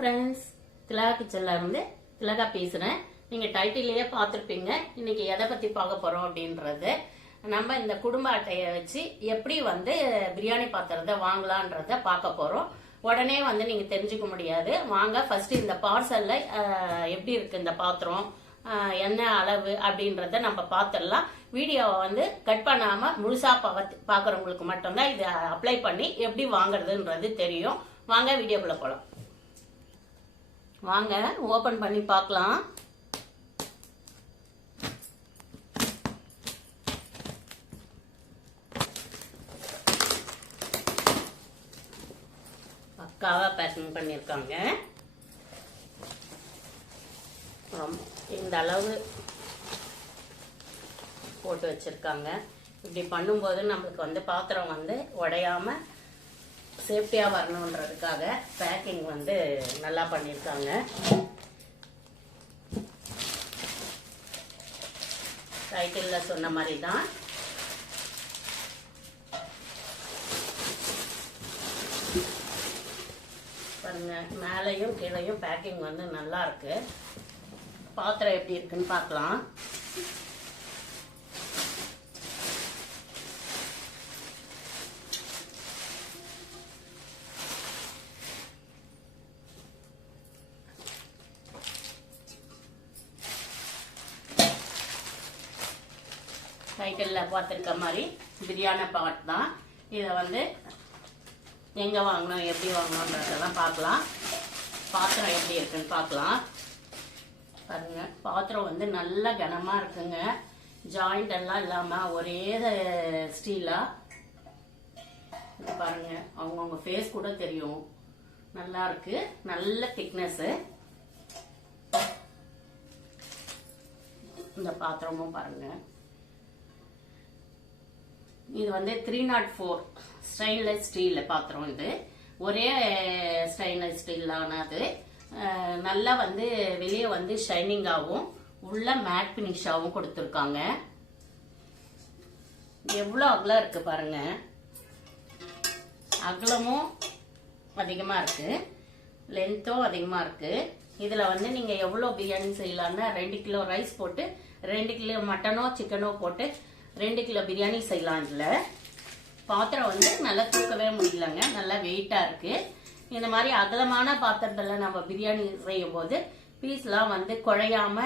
Friends, திலகா கிச்சன்ல இருந்து திலகா பேசுறேன். நீங்க டைட்டிலேயே பார்த்துருப்பீங்க. இன்னைக்கு எதை பத்தி பார்க்க போறோம் அப்படின்றது, நம்ம இந்த குடும்ப அட்டையை வச்சு எப்படி பிரியாணி பாத்திரத்தை வாங்கலான்றத பார்க்க போறோம். உடனே நீங்க தெரிஞ்சுக்க முடியாது. வாங்க ஃபர்ஸ்ட் இந்த பார்சல்ல எப்படி இருக்கு இந்த பாத்திரம், என்ன அளவு அப்படின்றத நம்ம பார்த்துடலாம். வீடியோவை கட் பண்ணாம முழுசா பாக்குறவங்களுக்கு மட்டும்தான் இதை அப்ளை பண்ணி எப்படி வாங்குறதுன்றது தெரியும். வாங்க வீடியோக்குள்ள போலாம். வாங்க ஓபன் பண்ணி பார்க்கலாம். பக்காவா பேக்கிங் பண்ணிருக்காங்க. இந்த அளவு போட்டு வச்சிருக்காங்க. இப்படி பண்ணும்போது நம்மளுக்கு பாத்திரம் உடையாம சேஃப்டியா வரணுன்றதுக்காக பேக்கிங் நல்லா பண்ணிருக்காங்க. டைட்டில்ல சொன்ன மாதிரி தான். பாருங்க, மேலையும் கீழையும் பேக்கிங் நல்லா இருக்கு. பாத்திரம் எப்படி இருக்குன்னு பார்க்கலாம். டைட்டில்ல பார்த்துருக்க மாதிரி பிரியாணி பாட் தான். இதை எங்க வாங்கணும், எப்படி வாங்கணும்ன்றதெல்லாம் பார்க்கலாம். பாத்திரம் எப்படி இருக்குன்னு பார்க்கலாம். பாருங்க, பாத்திரம் நல்ல கனமா இருக்குங்க. ஜாயிண்ட் எல்லாம் இல்லாம ஒரே ஸ்டீலா பாருங்க. அவங்கவுங்க ஃபேஸ் கூட தெரியும். நல்லா இருக்கு, நல்ல திக்னஸ். இந்த பாத்திரமும் பாருங்க. இது 304 ஸ்டெயின்லெஸ் ஸ்டீல் பாத்திரம். இது ஒரே ஸ்டெயின்லெஸ் ஸ்டீலானது. நல்லா வெளியே ஷைனிங்காகவும் உள்ள மேட் பினிஷாகவும் கொடுத்துருக்காங்க. எவ்வளோ அகலம் இருக்கு பாருங்க. அகலமும் அதிகமா இருக்கு, லென்த்தும் அதிகமா இருக்கு. இதுல நீங்க எவ்வளோ பிரியாணி செய்யலாம்னா 2 கிலோ ரைஸ் போட்டு 2 கிலோ மட்டனோ சிக்கனோ போட்டு 2 கிலோ பிரியாணி செய்யலாம். இதுல பாத்திரம் நல்லா தூக்கவே முடியலங்க. நல்லா வெயிட்டா இருக்கு. இந்த மாதிரி அகலமான பாத்திரத்துல நம்ம பிரியாணி செய்யும் போது பீஸ்லாம் குழையாம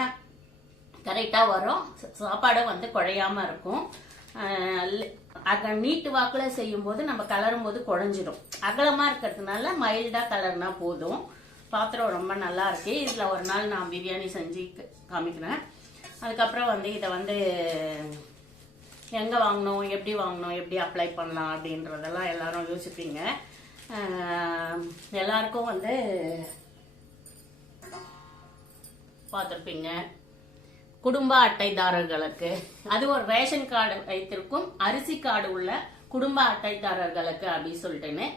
கரெக்டா வரும். சாப்பாடும் குழையாம இருக்கும். நீட்டு வாக்குல செய்யும் போது நம்ம கலரும் போது குழஞ்சிடும். அகலமா இருக்கிறதுனால மைல்டா கலர்னா போதும். பாத்திரம் ரொம்ப நல்லா இருக்கு. இதுல ஒரு நாள் நான் பிரியாணி செஞ்சு காமிக்கிறேன். அதுக்கப்புறம் இதை எங்க வாங்கணும், எப்படி அப்ளை பண்ணலாம் அப்படின்றதெல்லாம் எல்லாரும் யோசிப்பீங்க. எல்லாருக்கும் பார்த்துருப்பீங்க. குடும்ப அட்டைதாரர்களுக்கு, அது ஒரு ரேஷன் கார்டு வைத்திருக்கும் அரிசி கார்டு உள்ள குடும்ப அட்டைதாரர்களுக்கு அப்படின்னு சொல்லிட்டுன்னு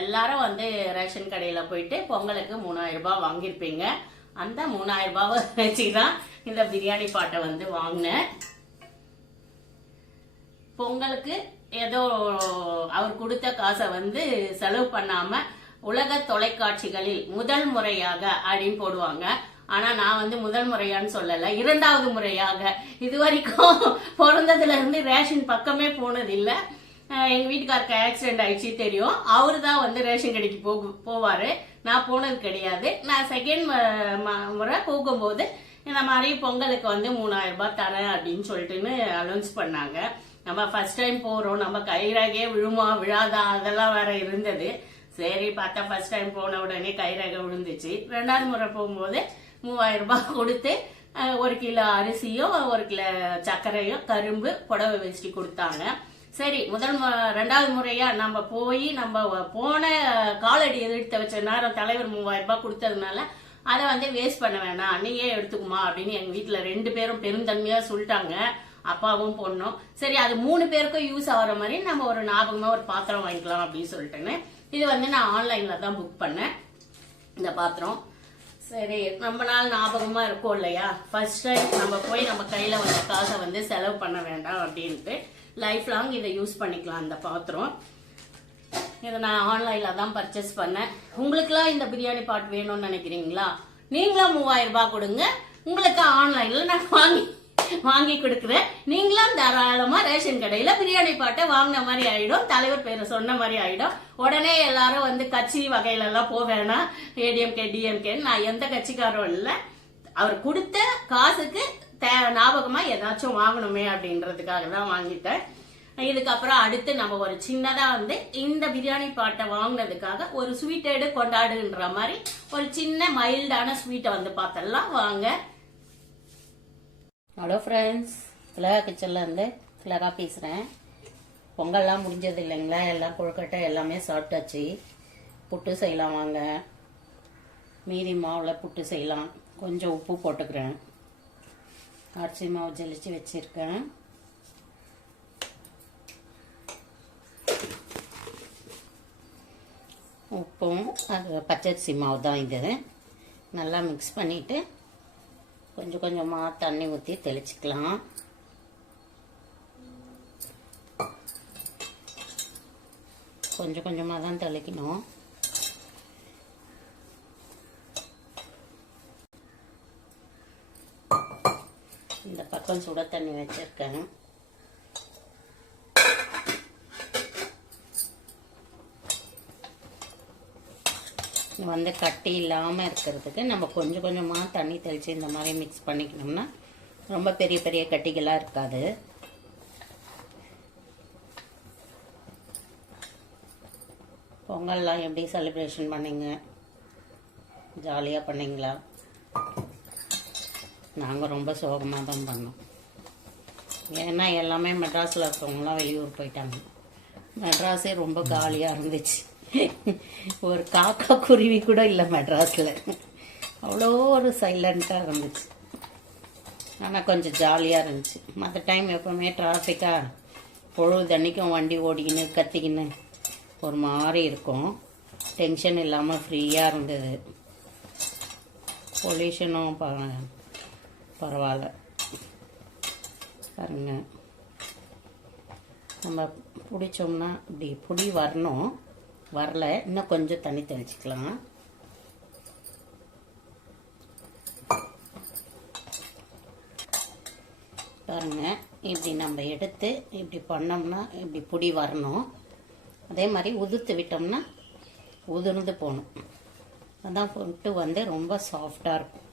எல்லாரும் ரேஷன் கடையில போயிட்டு பொங்கலுக்கு 3000 ரூபாய் வாங்கியிருப்பீங்க. அந்த 3000 ரூபாவை வச்சுதான் இந்த பிரியாணி பாட்டை வாங்கினேன். பொங்கலுக்கு ஏதோ அவர் கொடுத்த காசை செலவு பண்ணாம உலக தொலைக்காட்சிகளில் முதல் முறையாக அப்படின்னு போடுவாங்க. ஆனா நான் முதல் முறையான்னு சொல்லல, 2வது முறையாக. இது வரைக்கும் பிறந்ததுல இருந்து ரேஷன் பக்கமே போனது இல்ல. எங்க வீட்டுக்காருக்கு ஆக்சிடென்ட் ஆயிடுச்சு தெரியும். அவரு தான் ரேஷன் கடைக்கு போவாரு. நான் போனது கிடையாது. நான் செகண்ட் முறை போகும்போது இந்த மாதிரி பொங்கலுக்கு 3000 ரூபாய் தரேன் அப்படின்னு சொல்லிட்டுன்னு அனௌன்ஸ் பண்ணாங்க. நம்ம ஃபர்ஸ்ட் டைம் போறோம், நம்ம கைரேகையே விழுமா விழாதா அதெல்லாம் வேற இருந்தது. சரி பார்த்தா ஃபர்ஸ்ட் டைம் போன உடனே கைரேகை விழுந்துச்சு. 2வது முறை போகும்போது 3000 ரூபாய் கொடுத்து 1 கிலோ அரிசியும் 1 கிலோ சர்க்கரையும் கரும்பு புடவை வச்சுட்டு கொடுத்தாங்க. சரி, 2வது முறையா நம்ம போய் நம்ம போன காலடி எடுத்து வச்ச நேரம் தலைவர் 3000 ரூபாய் கொடுத்ததுனால அதை வேஸ்ட் பண்ண வேணாம், நீயே எடுத்துக்குமா அப்படின்னு எங்க வீட்டுல 2 பேரும் பெருந்தன்மையா சொல்லிட்டாங்க. அப்பாவும் பொண்ணும். சரி, அது 3 பேருக்கும் யூஸ் ஆகிற மாதிரி நம்ம ஒரு ஞாபகமா ஒரு பாத்திரம் வாங்கிக்கலாம் அப்படின்னு சொல்லிட்டேன்னு இது நான் ஆன்லைன்ல தான் புக் பண்ணேன் இந்த பாத்திரம். சரி, ரொம்ப நாள் ஞாபகமா இருக்கும் இல்லையா, ஃபர்ஸ்ட் டைம் நம்ம போய் நம்ம கையில காசை செலவு பண்ண வேண்டாம் அப்படின்ட்டு லைஃப் லாங் இதை யூஸ் பண்ணிக்கலாம் இந்த பாத்திரம். இதை நான் ஆன்லைனில் தான் பர்ச்சேஸ் பண்ணேன். உங்களுக்குலாம் இந்த பிரியாணி பாட் வேணும்னு நினைக்கிறீங்களா? நீங்களும் 3000 ரூபாய் கொடுங்க, உங்களுக்கு ஆன்லைனில் நான் வாங்கி கொடுக்குறேன். நீங்களும் தாராளமா ரேஷன் கடையில பிரியாணி பாட்டை வாங்கின மாதிரி ஆயிடும், தலைவர் பேரை சொன்ன மாதிரி ஆயிடும். உடனே எல்லாரும் வந்து கட்சி வகையில எல்லாம் போவேனா, ஏடிஎம்கே டிஎம்கே, நான் எந்த கட்சிக்காரும் இல்லை. அவர் கொடுத்த காசுக்கு ஞாபகமா ஏதாச்சும் வாங்கணுமே அப்படின்றதுக்காக தான் வாங்கிட்டேன். இதுக்கப்புறம் அடுத்து நம்ம ஒரு சின்னதா வந்து இந்த பிரியாணி பாட்டை வாங்கினதுக்காக ஒரு ஸ்வீட்டேடு கொண்டாடுன்ற மாதிரி ஒரு சின்ன மைல்டான ஸ்வீட்டை வந்து பார்த்தலாம் வாங்க. ஹலோ ஃப்ரெண்ட்ஸ், திலகா கிச்சன்ல இருந்து திலகா பேசுகிறேன். பொங்கல்லாம் முடிஞ்சது இல்லைங்களா, எல்லாம் கொழுக்கட்டை எல்லாமே சாப்பிட்டாச்சு. புட்டு செய்யலாம் வாங்க. மீதி மாவில் புட்டு செய்யலாம். கொஞ்சம் உப்பு போட்டுக்கிறேன். அரிசி மாவு ஜலிச்சு வச்சுருக்கேன். உப்பும் அது பச்சரிசி மாவு தான். இது நல்லா மிக்ஸ் பண்ணிவிட்டு கொஞ்சம் கொஞ்சமாக தண்ணி ஊற்றி தெளிச்சுக்கலாம். கொஞ்சம் கொஞ்சமாக தான் தெளிக்கணும். இந்த பக்கம் சுட தண்ணி வச்சுருக்கேன். வந்து கட்டி இல்லாமல் இருக்கிறதுக்கு நம்ம கொஞ்சம் கொஞ்சமாக தண்ணி தெளித்து இந்த மாதிரி மிக்ஸ் பண்ணிக்கணும்னா ரொம்ப பெரிய பெரிய கட்டிகளாக இருக்காது. பொங்கல்லாம் எப்படி செலிப்ரேஷன் பண்ணீங்க? ஜாலியாக பண்ணீங்களா? நாங்கள் ரொம்ப சோகமாக தான் பண்ணோம். ஏன்னா எல்லாமே மெட்ராஸில் இருக்கவங்களாம் வெளியூர் போயிட்டாங்க. மெட்ராஸே ரொம்ப காலியாக இருந்துச்சு. ஒரு காக்கா குருவி கூட இல்லை மெட்ராஸில். அவ்வளோ ஒரு சைலண்ட்டாக இருந்துச்சு. ஆனால் கொஞ்சம் ஜாலியாக இருந்துச்சு. மற்ற டைம் எப்போவுமே டிராஃபிக்காக பொழுதன்னைக்கும் வண்டி ஓடிக்கின்னு கத்திக்கின்னு ஒரு மாதிரி இருக்கும். டென்ஷன் இல்லாமல் ஃப்ரீயாக இருந்தது. பொல்யூஷனும் பரவாயில்ல பாருங்க. நம்ம பிடிச்சோம்னா இப்படி புடி வரணும். வரல, இன்னும் கொஞ்சம் தண்ணி தெளிச்சுக்கலாம். பாருங்க, இப்படி நம்ம எடுத்து இப்படி பண்ணோம்னா இப்படி புடி வரணும். அதே மாதிரி உதிர்த்து விட்டோம்னா உதிர்ந்து போகணும். அதான் புட்டு வந்து ரொம்ப சாஃப்டாக இருக்கும்.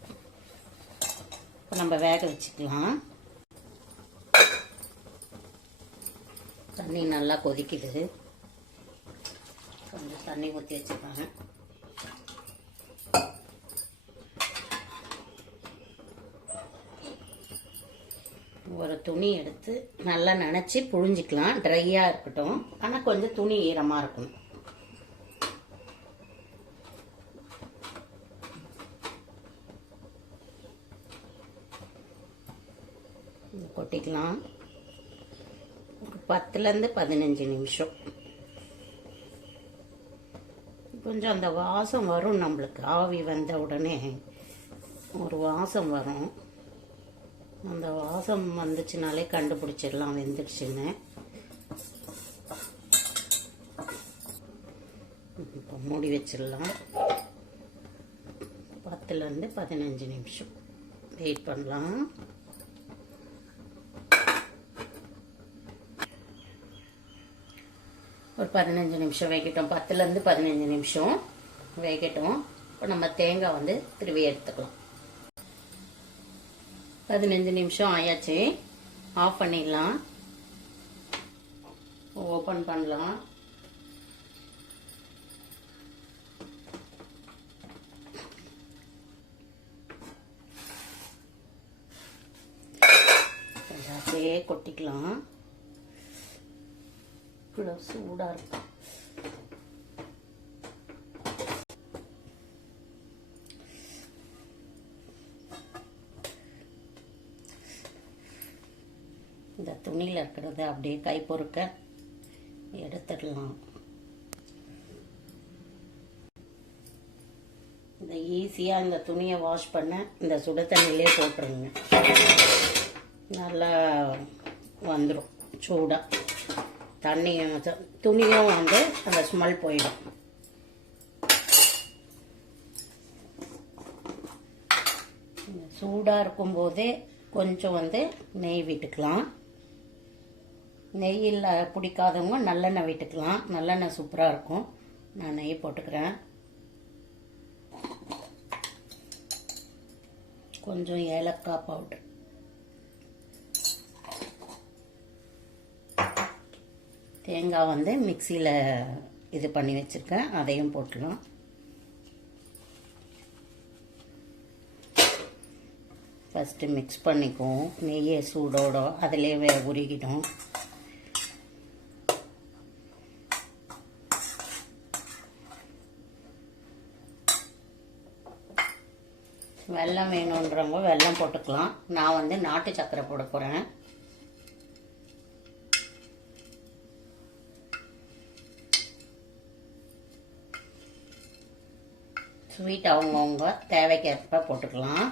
இப்போ நம்ம வேக வச்சுக்கலாம். தண்ணி நல்லா கொதிக்குது. கொஞ்சம் தண்ணி ஊற்றி வச்சுக்கலாம். ஒரு துணி எடுத்து நல்லா நனைச்சி புழிஞ்சிக்கலாம். ட்ரையாக இருக்கட்டும், ஆனால் கொஞ்சம் துணி ஈரமாக இருக்கணும். கொட்டிக்கலாம். 10லேருந்து 15 நிமிஷம். கொஞ்சம் அந்த வாசம் வரும். நம்மளுக்கு ஆவி வந்த உடனே ஒரு வாசம் வரும். அந்த வாசம் வந்துச்சுனாலே கண்டுபிடிச்சிடலாம் வெந்துடுச்சுன்னு. இப்போ மூடி வச்சிடலாம். 10லேருந்து 15 நிமிஷம் வெயிட் பண்ணலாம். ஒரு 15 நிமிஷம் வேகட்டும். 10லேருந்து 15 நிமிஷம் வேகட்டும். இப்போ நம்ம தேங்காய் வந்து திருவி எடுத்துக்கலாம். 15 நிமிஷம் ஆயாச்சு. ஆஃப் பண்ணிடலாம். ஓப்பன் பண்ணலாம். அப்படியே கொட்டிக்கலாம். இவ்வளோ சூடாக இருக்கும். இந்த துணியில் இருக்கிறத அப்படியே கை பொறுக்க எடுத்துடலாம். இந்த ஈஸியாக இந்த துணியை வாஷ் பண்ண இந்த சுட தண்ணியிலே போட்டுருங்க. நல்லா வந்துடும் சூடாக. தண்ணியும் துணியும் வந்து அந்த ஸ்மெல் போயிடும். சூடாக இருக்கும்போதே கொஞ்சம் வந்து நெய் விட்டுக்கலாம். நெய்யில் பிடிக்காதவங்க நல்லெண்ணெய் விட்டுக்கலாம். நல்லெண்ணெய் சூப்பராக இருக்கும். நான் நெய் போட்டுக்கிறேன். கொஞ்சம் ஏலக்காய் பவுடர், தேங்காய் வந்து மிக்சியில் இது பண்ணி வச்சுருக்கேன், அதையும் போட்டுக்கலாம். ஃபஸ்ட்டு மிக்ஸ் பண்ணிக்குவோம். நெய்யை சூடோட அதிலே உருகிடும். வெல்லம் வேணுன்றவங்க வெல்லம் போட்டுக்கலாம். நான் வந்து நாட்டு சர்க்கரை போட போகிறேன். ஸ்வீட் அவங்கவுங்க தேவைக்கேற்ப போட்டுக்கலாம்.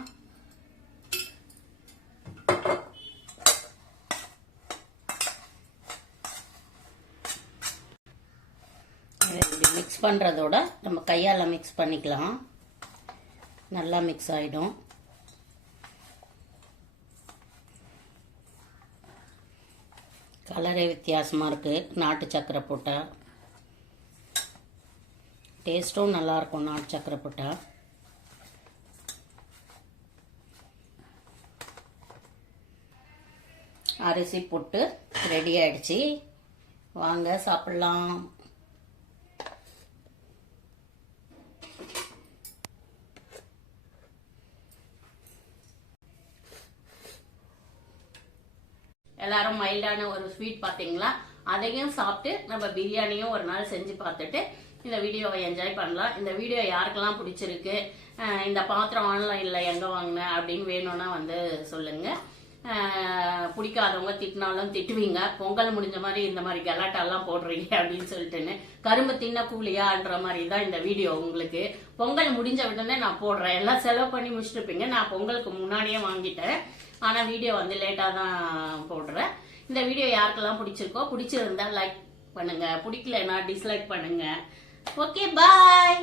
இப்படி மிக்ஸ் பண்ணுறதோட நம்ம கையால் மிக்ஸ் பண்ணிக்கலாம். நல்லா மிக்ஸ் ஆகிடும். கலரே வித்தியாசமாக இருக்குது நாட்டு சர்க்கரை போட்டால். டேஸ்ட்டும் நல்லாயிருக்கும் நாட்டு சர்க்கரை போட்டால். அரிசி போட்டு ரெடி ஆகிடுச்சு. வாங்க சாப்பிட்லாம். எல்லாரும் மைல்டான ஒரு ஸ்வீட் பார்த்தீங்களா? அதையும் சாப்பிட்டு நம்ம பிரியாணியும் ஒரு நாள் செஞ்சு பார்த்துட்டு இந்த வீடியோவை என்ஜாய் பண்ணலாம். இந்த வீடியோ யாருக்கெல்லாம் பிடிச்சிருக்கு, இந்த பாத்திரம் ஆன்லைனில் எங்கே வாங்கினேன் அப்படின்னு வேணும்னா வந்து சொல்லுங்க. பிடிக்காதவங்க திட்டினாலும் திட்டுவீங்க. பொங்கல் முடிஞ்ச மாதிரி இந்த மாதிரி கலாட்டாலாம் போடுறீங்க அப்படின்னு சொல்லிட்டுன்னு. கரும்பு தின்ன கூலியான்ற மாதிரி தான் இந்த வீடியோ உங்களுக்கு. பொங்கல் முடிஞ்ச உடனே நான் போடுறேன். எல்லாம் செலவு பண்ணி முடிச்சுட்டுப்பீங்க. நான் பொங்கலுக்கு முன்னாடியே வாங்கிட்டேன். ஆனால் வீடியோ வந்து லேட்டாக தான் போடுறேன். இந்த வீடியோ யாருக்கெல்லாம் பிடிச்சிருக்கோ, பிடிச்சிருந்தா லைக் பண்ணுங்க, பிடிக்கலன்னா டிஸ்லைக் பண்ணுங்க. ஓகே, பாய்.